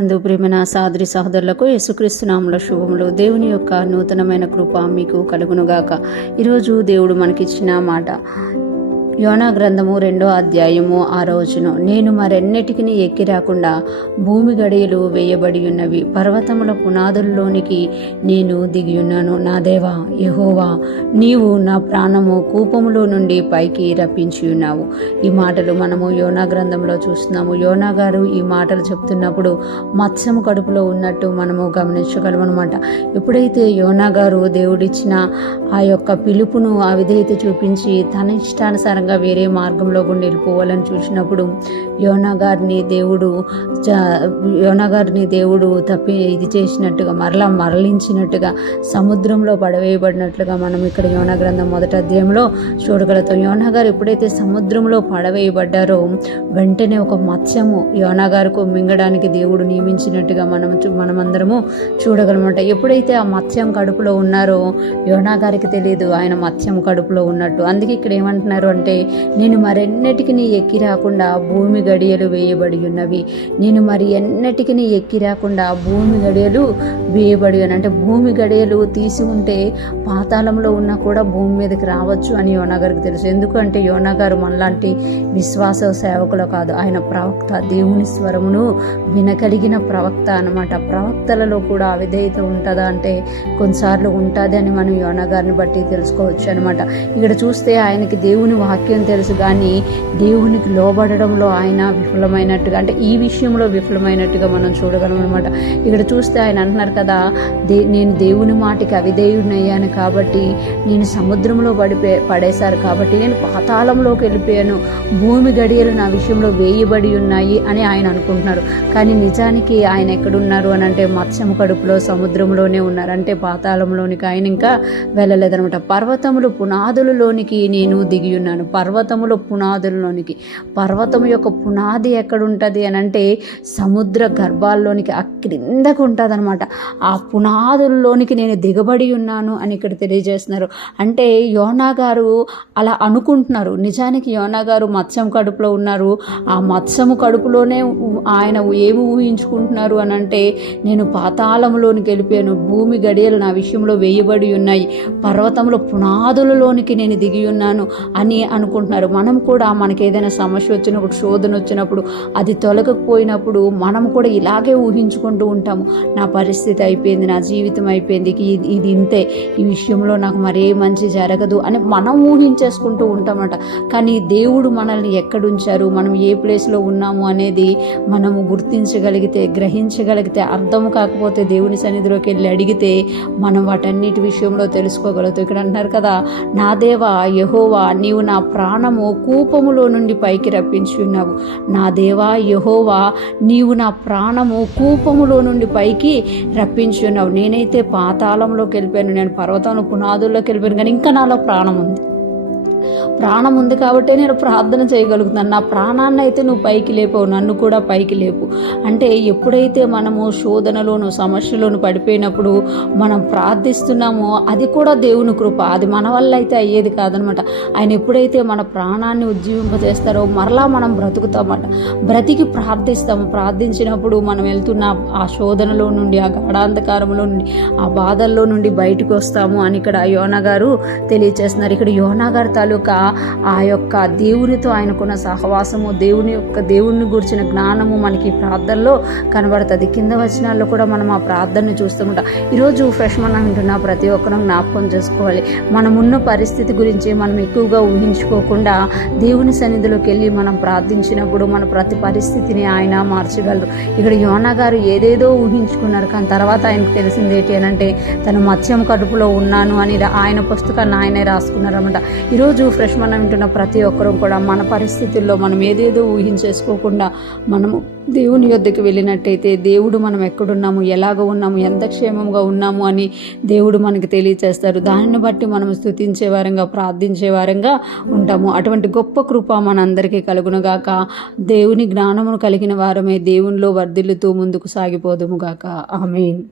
అందు ప్రియమైన సహోదరి సహోదరులకు యేసుక్రీస్తు నామములో శుభములు. దేవుని యొక్క నూతనమైన కృప మీకు కలుగునుగాక. ఈరోజు దేవుడు మనకిచ్చిన మాట యోనా గ్రంథము 2వ అధ్యాయము 6వ వచనం. నేను మరెన్నటికి ఎక్కి రాకుండా భూమి గడియలు వేయబడి ఉన్నవి, పర్వతముల పునాదుల్లోనికి నేను దిగియున్నాను. నా దేవా యెహోవా, నీవు నా ప్రాణము కూపములో నుండి పైకి రప్పించి ఉన్నావు. ఈ మాటలు మనము యోనా గ్రంథంలో చూస్తున్నాము. యోనా గారు ఈ మాటలు చెప్తున్నప్పుడు మత్స్యము కడుపులో ఉన్నట్టు మనము గమనించగలమన్నమాట. ఎప్పుడైతే యోనా గారు దేవుడిచ్చిన ఆ యొక్క పిలుపును అవిధేయత చూపించి తన ఇష్టానుసారంగా వేరే మార్గంలో గుండా వెళ్ళిపోవాలని చూసినప్పుడు యోనా గారిని దేవుడు ఇది చేసినట్టుగా మరలించినట్టుగా సముద్రంలో పడవేయబడినట్లుగా మనం ఇక్కడ యోనా గ్రంథం 1వ అధ్యాయంలో చూడగలుగుతాం. యోనా గారు ఎప్పుడైతే సముద్రంలో పడవేయబడ్డారో వెంటనే ఒక మత్స్యము యోనా గారికి మింగడానికి దేవుడు నియమించినట్టుగా మనమందరము చూడగలమాట. ఎప్పుడైతే ఆ మత్స్యం కడుపులో ఉన్నారో యోనా గారికి తెలియదు ఆయన మత్స్యం కడుపులో ఉన్నట్టు. అందుకే ఇక్కడ ఏమంటున్నారు అంటే, నేను మరెన్నటికి ఎక్కి రాకుండా భూమి గడియలు వేయబడి ఉన్నవి. నేను మరి ఎన్నటికి ఎక్కి రాకుండా భూమి గడియలు వేయబడి అంటే భూమి గడియలు తీసి ఉంటే పాతాళంలో ఉన్నా కూడా భూమి మీదకి రావచ్చు అని యోనా గారికి తెలుసు. ఎందుకంటే యోనా గారు మనలాంటి విశ్వాస సేవకులు కాదు, ఆయన ప్రవక్త, దేవుని స్వరమును వినగలిగిన ప్రవక్త అన్నమాట. ప్రవక్తలలో కూడా అవిధేయత ఉంటుందా అంటే కొన్నిసార్లు ఉంటుంది అని మనం యోనా గారిని బట్టి తెలుసుకోవచ్చు అనమాట. ఇక్కడ చూస్తే ఆయనకి దేవుని వాక్యం తెలుసు, కానీ దేవునికి లోబడడంలో ఆయన విఫలమైనట్టుగా, అంటే ఈ విషయంలో విఫలమైనట్టుగా మనం చూడగలం అనమాట. ఇక్కడ చూస్తే ఆయన అంటున్నారు కదా, నేను దేవుని మాటకి అవిధేయుడినయ్యాను కాబట్టి, నేను సముద్రంలో పడేశారు కాబట్టి నేను పాతాళంలోకి వెళ్ళిపోయాను, భూమి గడియలు నా విషయంలో వేయబడి ఉన్నాయి అని ఆయన అనుకుంటున్నారు. కానీ నిజానికి ఆయన ఎక్కడున్నారు అని అంటే మత్స్యము కడుపులో సముద్రంలోనే ఉన్నారు. అంటే పాతాళంలోనికి ఆయన ఇంకా వెళ్ళలేదనమాట. పర్వతములు పునాదులలోనికి నేను దిగి ఉన్నాను. పర్వతముల పునాదులలోనికి, పర్వతం యొక్క పునాది ఎక్కడుంటుంది అని అంటే సముద్ర గర్భాల్లోనికి క్రిందకు ఉంటుంది అనమాట. ఆ పునాదుల్లోనికి నేను దిగబడి ఉన్నాను అని ఇక్కడ తెలియజేస్తున్నారు. అంటే యోనా గారు అలా అనుకుంటున్నారు. నిజానికి యోనా గారు మత్స్యం కడుపులో ఉన్నారు. ఆ మత్స్యము కడుపులోనే ఆయన ఏమి ఊహించుకుంటున్నారు అని అంటే, నేను పాతాళంలోనికి వెళ్ళిపోయాను, భూమి గడియలు నా విషయంలో వేయబడి ఉన్నాయి, పర్వతముల పునాదులలోనికి నేను దిగి ఉన్నాను అని అనుకుంటున్నారు. మనం కూడా మనకి ఏదైనా సమస్య వచ్చినప్పుడు, శోధన వచ్చినప్పుడు, అది తొలగకపోయినప్పుడు మనం కూడా ఇలాగే ఊహించుకుంటూ ఉంటాము. నా పరిస్థితి అయిపోయింది, నా జీవితం అయిపోయింది, ఇది ఇంతే, ఈ విషయంలో నాకు మరే మంచి జరగదు అని మనం ఊహించేసుకుంటూ ఉంటామట. కానీ దేవుడు మనల్ని ఎక్కడుంచారు, మనం ఏ ప్లేస్లో ఉన్నాము అనేది మనము గుర్తించగలిగితే, గ్రహించగలిగితే, అర్థం కాకపోతే దేవుని సన్నిధిలోకి వెళ్ళి అడిగితే మనం వాటన్నిటి విషయంలో తెలుసుకోగలుగుతాం. ఇక్కడ అంటున్నారు కదా, నా దేవా యెహోవా, నీవు నా ప్రాణము కూపములో నుండి పైకి రప్పించి ఉన్నావు. నా దేవా యెహోవా, నీవు నా ప్రాణము కూపములో నుండి పైకి రప్పించి ఉన్నావు. నేనైతే పాతాళంలోకి వెళ్ళిపోయాను, నేను పర్వతంలో పునాదుల్లోకి వెళ్ళిపోయాను, కానీ ఇంకా నాలో ప్రాణం ఉంది. ప్రాణం ఉంది కాబట్టి నేను ప్రార్థన చేయగలుగుతున్నాను. నా ప్రాణాన్ని అయితే నువ్వు పైకి లేపవు, నన్ను కూడా పైకి లేపు. అంటే ఎప్పుడైతే మనము శోధనలోను సమస్యలోను పడిపోయినప్పుడు మనం ప్రార్థిస్తున్నామో అది కూడా దేవుని కృప, అది మన వల్ల అయితే అయ్యేది కాదనమాట. ఆయన ఎప్పుడైతే మన ప్రాణాన్ని ఉజ్జీవింపజేస్తారో మరలా మనం బ్రతుకుతామట. బ్రతికి ప్రార్థిస్తాము. ప్రార్థించినప్పుడు మనం వెళ్తున్న ఆ శోధనలో నుండి, ఆ గాఢాంధకారంలో నుండి, ఆ బాధల్లో నుండి బయటకు వస్తాము అని ఇక్కడ యోనా గారు తెలియజేస్తున్నారు. ఇక్కడ యోనా గారు తాలూకా ఆ యొక్క దేవునితో ఆయనకున్న సహవాసము, దేవుని గురించిన జ్ఞానము మనకి ప్రార్థనలో కనబడుతుంది. కింద వచనాల్లో కూడా మనం ఆ ప్రార్థనను చూస్తుంటాం. ఈరోజు ఫ్రెష్ మనం వింటున్న ప్రతి ఒక్కరూ జ్ఞాపకం చేసుకోవాలి. మనమున్న పరిస్థితి గురించి మనం ఎక్కువగా ఊహించుకోకుండా దేవుని సన్నిధిలోకి వెళ్ళి మనం ప్రార్థించినప్పుడు మన ప్రతి పరిస్థితిని ఆయన మార్చగలరు. ఇక్కడ యోనా గారు ఏదేదో ఊహించుకున్నారు, కానీ తర్వాత ఆయనకు తెలిసింది ఏంటి అని అంటే తను మత్స్యం కడుపులో ఉన్నాను అని ఆయన పుస్తకాన్ని ఆయనే రాసుకున్నారన్నమాట. ఈరోజు ఫ్రెష్ మనం వింటున్న ప్రతి ఒక్కరూ కూడా మన పరిస్థితుల్లో మనం ఏదేదో ఊహించేసుకోకుండా మనము దేవుని యొద్దకు వెళ్ళినట్టయితే దేవుడు మనం ఎక్కడున్నాము, ఎలాగ ఉన్నాము, ఎంత క్షేమంగా ఉన్నాము అని దేవుడు మనకి తెలియచేస్తారు. దానిని బట్టి మనం స్తుతించే వారంగా, ప్రార్థించే వారంగా ఉంటాము. అటువంటి గొప్ప కృప మనందరికీ కలుగునుగాక. దేవుని జ్ఞానమును కలిగిన వారమే దేవునిలో వర్ధిల్లుతూ ముందుకు సాగిపోదుముగాక. ఆమేన్.